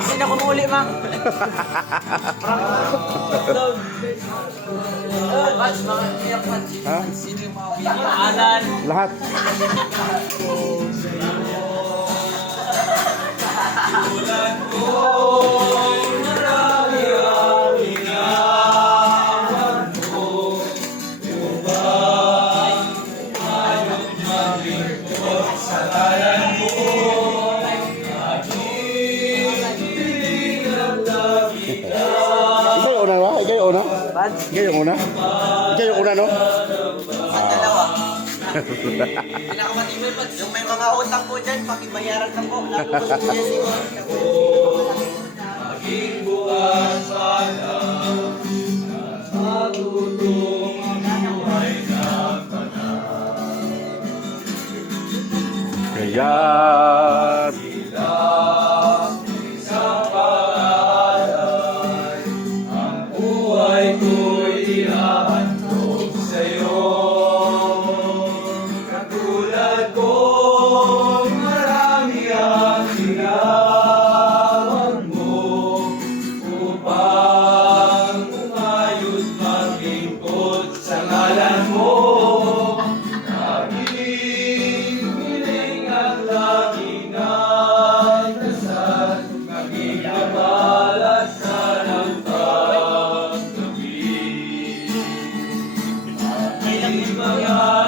Sino kumuli, ma? Ha? Lahat. Ikaw yung una ba? Ikaw yung una? Ikaw yung una? Ikaw yung una, no? Dalawa. Pinakamatibay pa. Yung may mga utang po dyan, pakibayaran na po. Lalo po si Jessica. Maging bukas sana matutong ang buhay na Kaya't isang paalala ang buhay ko'y ihahandog sa'yo. Katulad ko, marami ang kailangan mo upang umayos maglingkod sa ngalan mo. Naging hiling at laging nagdasal, maging kapal at sanang paggabi. Aking mga